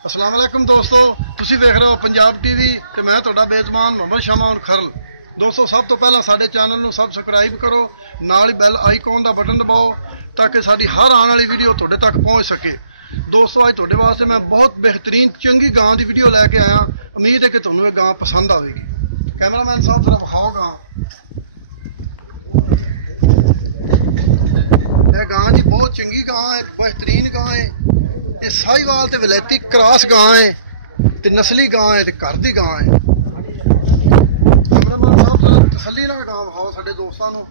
अस्सलाम वालेकुम दोस्तों, तुसी देख रहे हो पंजाब टीवी ते मैं तुहाडा बेज़बान मोहम्मद शमान खरल। दोस्तों सब तो पहला साडे चैनल नूं सबसक्राइब करो, नाल ही बैल आइकॉन दा बटन दबाओ ताकि साडी हर आने वाली वीडियो तुहाडे तक पहुंच सके। दोस्तों अज तुहाडे वास्ते मैं बहुत बेहतरीन चंगी गां दी वीडियो लैके आया। उम्मीद है कि तुहानूं ये गां पसंद आवेगी। कैमरामैन साहब जरा विखाओ गां। यह गां जी बहुत चंगी गां है, बेहतरीन गां है। ये साहिवाल ते विलायती क्रॉस गां है ते नस्ली गां है ते घर दी गां है। कैमरामैन साहब जरा तसल्ली नाल गां विखाओ साडे दोस्तां नूं।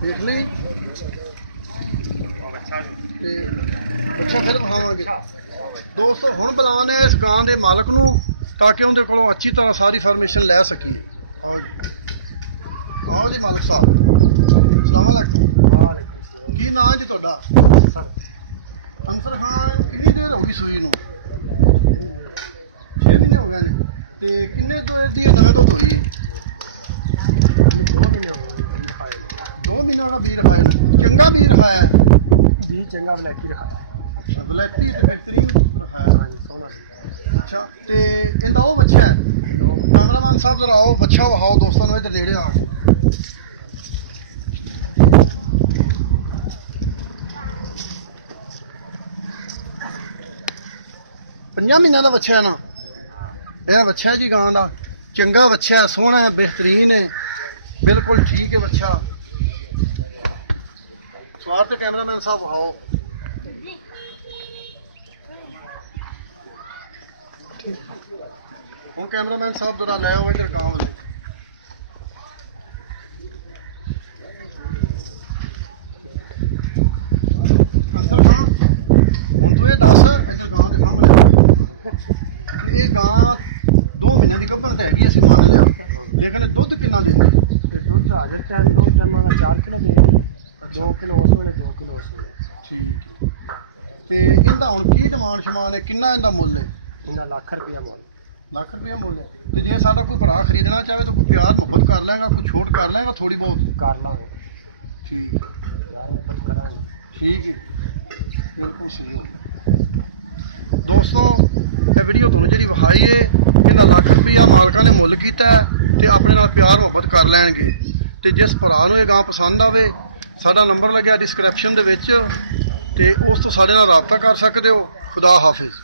देख ली अच्छा फिर विखावांगे। दोस्तों हुण बुलाने इस गां दे मालक नूं ताकि उनके को अच्छी तरह सारी इन्फॉर्मेशन लै सकीए। आओ जी मालिक साहब, अस्सलाम वालेकुम। की नाम है जी तुहाडा? अंसर खान। कितनी देर हो गई सूई नूं? 6 महीने हो गए ने। ते किन्ने देर दी दाड़ होई? 2 महीना का बीर खाया। चंगा बीर खाया है? जी चंगा वलैती रखा। वलैती बेहतरीन रखाया। अच्छा ते ਇਹਦਾ ਉਹ ਬੱਚਾ ਹੈ। ਕੈਮਰਾਮੈਨ ਸਾਹਿਬ ਜਰਾ ਆਓ ਬੱਚਾ ਵਿਖਾਓ ਦੋਸਤਾਂ ਨੂੰ, ਇੱਧਰ ਨੇੜੇ ਆ। ਪੰਜਾਂ ਮਹੀਨਿਆਂ ਦਾ ਬੱਚਾ ਹੈ ਨਾ। ਇਹ ਬੱਚਾ ਹੈ ਜੀ ਗਾਂ ਦਾ, ਚੰਗਾ ਬੱਚਾ ਹੈ, ਸੋਹਣਾ ਹੈ, ਬਿਹਤਰੀਨ ਹੈ, ਬਿਲਕੁਲ ਠੀਕ ਹੈ ਬੱਚਾ। ਸਵਾਰ ਤੇ ਕੈਮਰਾਮੈਨ ਸਾਹਿਬ ਵਿਖਾਓ। ਹੁਣ कैमरामैन साहब जरा ले आओ इधर गांव में। हूँ तू ये दस इधर गांव के सामने ये गां 2 महीने की गब्बन तो हैगी असीं मान लिया, लेकिन दुध कितना देती? दुध हाजिर 2 टाइम 4 किलो देती। 2 किलो उस वेले 2 किलो उस वेले। ठीक ते इहदा हुण की डिमांड शमान है? किन्ना इहदा मुੱਲ है? इहदा लाख रुपया मुੱਲ। लाख रुपया मुੱਲ है। तो जे साडा कोई भरा खरीदना चाहे तो कोई प्यार मुहब्बत कर लेगा, कोई छूट कर लेगा थोड़ी बहुत? कर लांगे। ठीक ठीक है, बिल्कुल सही। दोस्तों ये वीडियो तुहानूं जिहड़ी विखाई है इन्हां लाख रुपया मालकां ने मुੱਲ कीता है ते अपने नाल प्यार मुहब्बत कर लैणगे। ते जिस भरा नूं ये गां पसंद आवे साडा नंबर लग्या डिस्क्रिप्शन दे विच ते उस तो साडे नाल राबता कर सकदे हो। खुदा हाफिज़।